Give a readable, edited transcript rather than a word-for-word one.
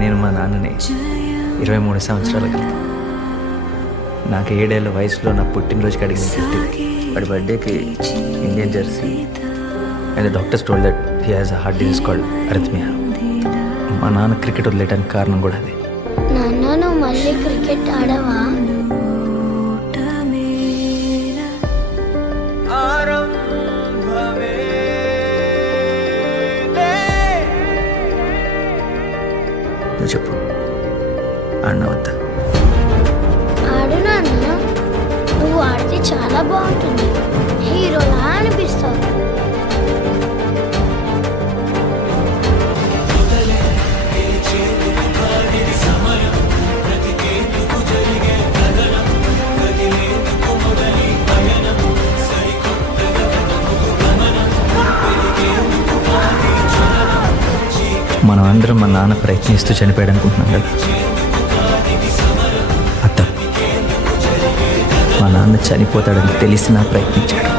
నేను మా నాన్నని 23 సంవత్సరాల క్రితం నాకు 7 ఏళ్ల వయసులో నా పుట్టినరోజుకి అడిగిన గిఫ్ట్. వాడి బర్త్డేకి Indian Jersey and doctors told that he has a heart disease called arrhythmia. మా నాన్న క్రికెట్ వదిలేయడానికి కారణం కూడా అదే. నాన్న నువ్వు మళ్ళీ క్రికెట్ ఆడవా? నువ్వు చెప్పు, ఆడినా వద్దా? ఆడు నాన్న, నువ్వు ఆడితే చాలా బాగుంటుంది, హీరోలా అనిపిస్తావు. మనం అందరం మా నాన్న ప్రయత్నిస్తూ చనిపోయాడు అనుకుంటున్నాం కదా. అత్త, మా నాన్న చనిపోతాడని తెలిసినా ప్రయత్నించాడు.